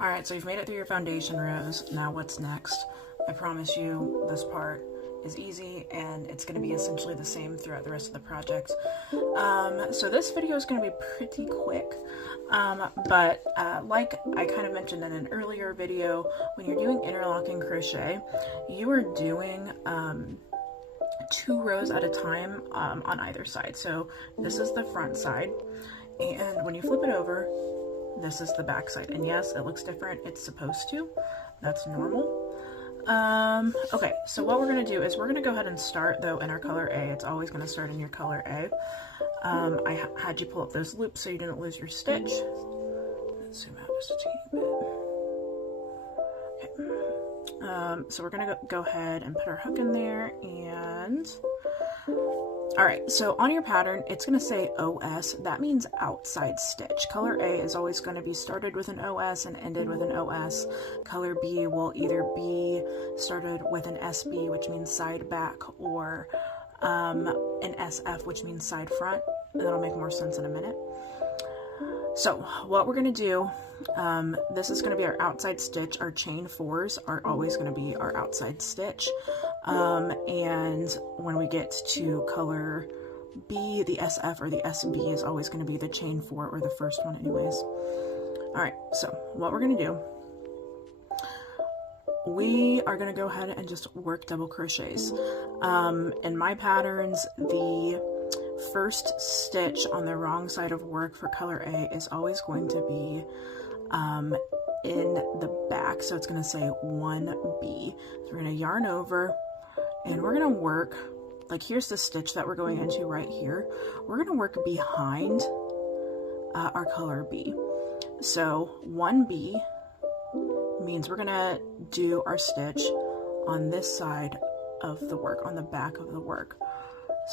Alright, so you've made it through your foundation rows. Now what's next? I promise you this part is easy and it's going to be essentially the same throughout the rest of the project. So this video is going to be pretty quick, but like I kind of mentioned in an earlier video, when you're doing interlocking crochet, you are doing 2 rows at a time on either side. So this is the front side, and when you flip it over, this is the back side. And yes, it looks different. It's supposed to. That's normal. Okay, so what we're going to do is we're going to go ahead and start, though, in our color A. It's always going to start in your color A. I had you pull up those loops so you didn't lose your stitch. Let's zoom out just a teeny bit. Okay. So we're going to go ahead and put our hook in there, and alright, so on your pattern, it's going to say OS. That means outside stitch. Color A is always going to be started with an OS and ended with an OS. Color B will either be started with an SB, which means side back, or an SF, which means side front. That'll make more sense in a minute. So what we're going to do, this is going to be our outside stitch. Our chain 4s are always going to be our outside stitch. And when we get to color B, the SF or the SB is always going to be the chain 4, or the first one anyways. Alright, so what we're going to do, we are going to go ahead and just work double crochets. In my patterns, the first stitch on the wrong side of work for color A is always going to be in the back, so it's going to say 1B. So we're going to yarn over, and we're going to work, like here's the stitch that we're going into right here. We're going to work behind our color B. So 1B means we're going to do our stitch on this side of the work, on the back of the work.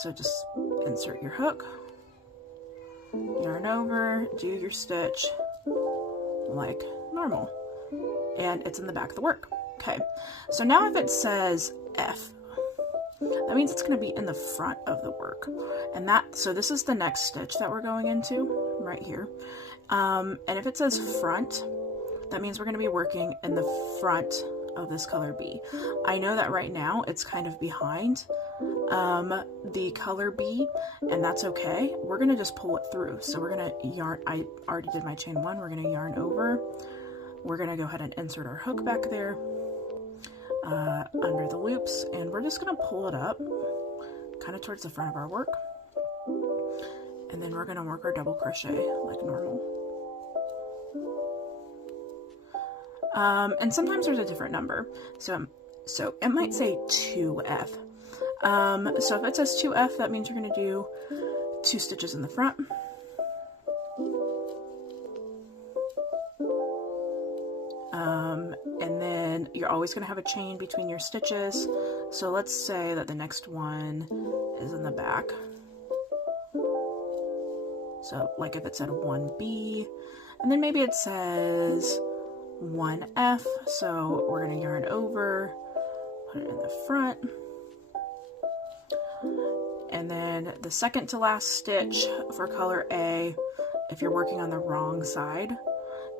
So just insert your hook, yarn over, do your stitch like normal, and it's in the back of the work. Okay, so now if it says F, that means it's going to be in the front of the work, and so this is the next stitch that we're going into right here. And if it says front, that means we're going to be working in the front of this color B. I know that right now it's kind of behind the color B, and that's okay. We're going to just pull it through. So we're going to yarn, I already did my chain 1, we're going to yarn over. We're going to go ahead and insert our hook back there under the loops, and we're just going to pull it up kind of towards the front of our work, and then we're going to work our double crochet like normal. And sometimes there's a different number, so it might say 2F. So if it says 2F, that means you're going to do 2 stitches in the front, and then you're always going to have a chain between your stitches. So let's say that the next one is in the back. So like if it said 1B, and then maybe it says 1F, so we're going to yarn over, put it in the front, and then the second to last stitch for color A, if you're working on the wrong side,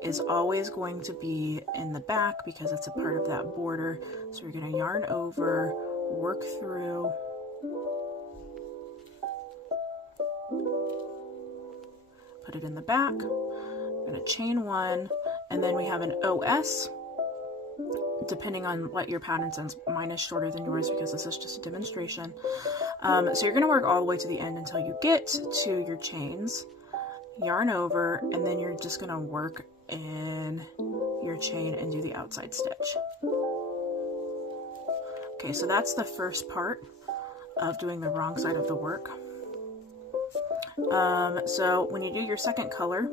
is always going to be in the back because it's a part of that border. So you're going to yarn over, work through, put it in the back, we're going to chain 1, and then we have an OS, depending on what your pattern says. Mine is shorter than yours because this is just a demonstration. So you're going to work all the way to the end until you get to your chains, yarn over, and then you're just going to work in your chain and do the outside stitch. Okay, so that's the first part of doing the wrong side of the work. So when you do your second color,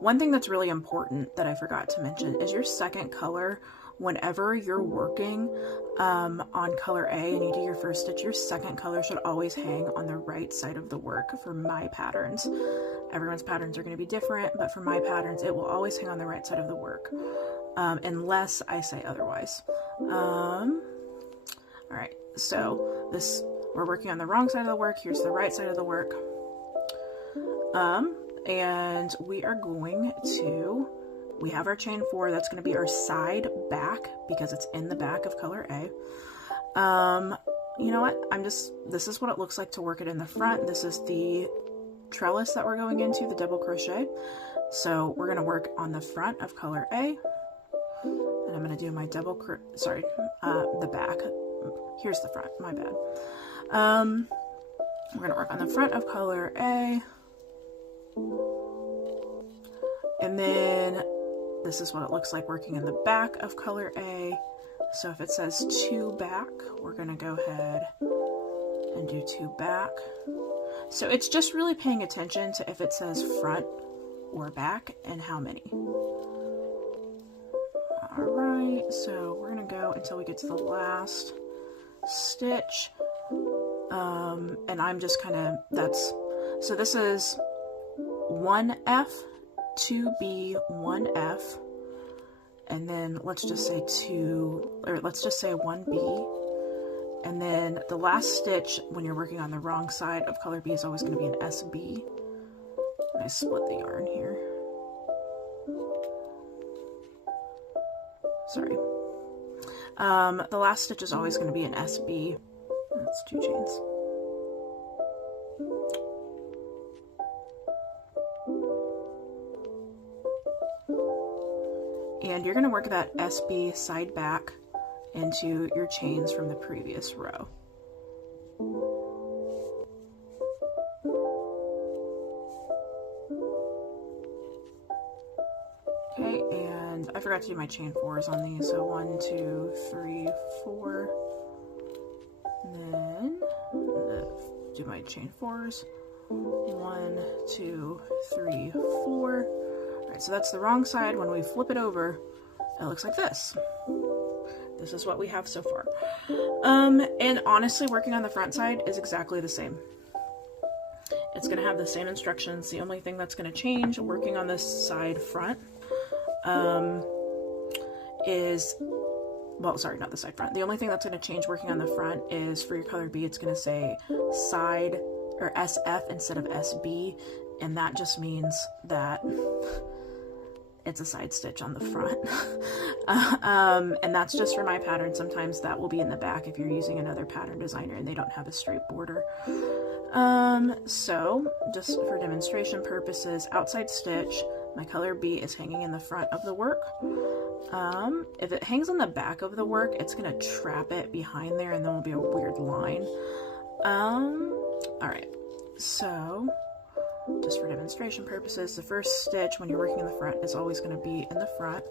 one thing that's really important that I forgot to mention is your second color. Whenever you're working on color A and you do your first stitch, your second color should always hang on the right side of the work for my patterns. Everyone's patterns are going to be different, but for my patterns, it will always hang on the right side of the work, unless I say otherwise. Alright, so we're working on the wrong side of the work. Here's the right side of the work. And we are going to we have our chain 4. That's going to be our side back because it's in the back of color A. You know what? This is what it looks like to work it in the front. This is the trellis that we're going into, the double crochet. So we're going to work on the front of color A. And I'm going to do my the back. Here's the front, my bad. We're going to work on the front of color A. And then this is what it looks like working in the back of color A. So if it says 2 back, we're going to go ahead and do 2 back. So it's just really paying attention to if it says front or back and how many. Alright, so we're going to go until we get to the last stitch. And I'm just kind of, so this is 1F, 2B, 1F, and then let's just say 1B. And then the last stitch when you're working on the wrong side of color B is always going to be an SB. And I split the yarn here. Sorry. The last stitch is always going to be an SB. That's 2 chains. And you're going to work that SB side back into your chains from the previous row. Okay, and I forgot to do my chain 4s on these, so 1, 2, 3, 4, and then do my chain 4s, 1, 2, 3, 4. Alright, so that's the wrong side. When we flip it over, it looks like this. This is what we have so far. And honestly, working on the front side is exactly the same. It's going to have the same instructions. The only thing that's going to change working on this side front is, well, sorry, not the side front. The only thing that's going to change working on the front is for your color B, it's going to say side or SF instead of SB. And that just means that it's a side stitch on the front. And that's just for my pattern. Sometimes that will be in the back if you're using another pattern designer and they don't have a straight border. So just for demonstration purposes, outside stitch, my color B is hanging in the front of the work. If it hangs on the back of the work, it's gonna trap it behind there and then will be a weird line. Alright, so just for demonstration purposes, the first stitch when you're working in the front is always going to be in the front.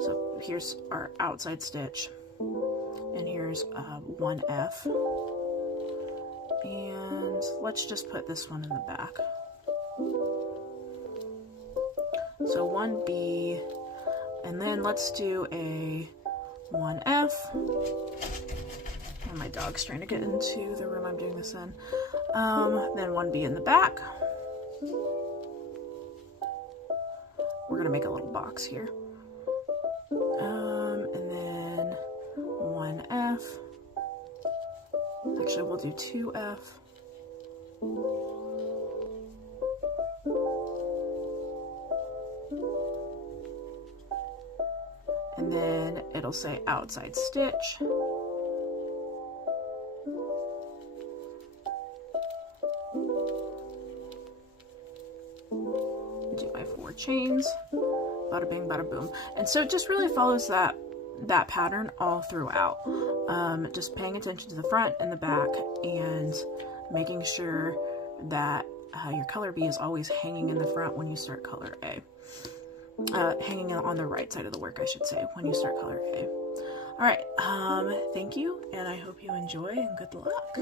So here's our outside stitch, and here's 1F, and let's just put this one in the back. So 1B, and then let's do a 1F. And my dog's trying to get into the room I'm doing this in. Then 1B in the back. We're gonna make a little box here. And then 1F. Actually, we'll do 2F. And then it'll say outside stitch. Do my 4 chains, bada bing, bada boom. And so it just really follows that pattern all throughout. Just paying attention to the front and the back and making sure that your color B is always hanging in the front when you start color A. Hanging on the right side of the work, I should say, when you start color A. Alright, thank you, and I hope you enjoy, and good luck.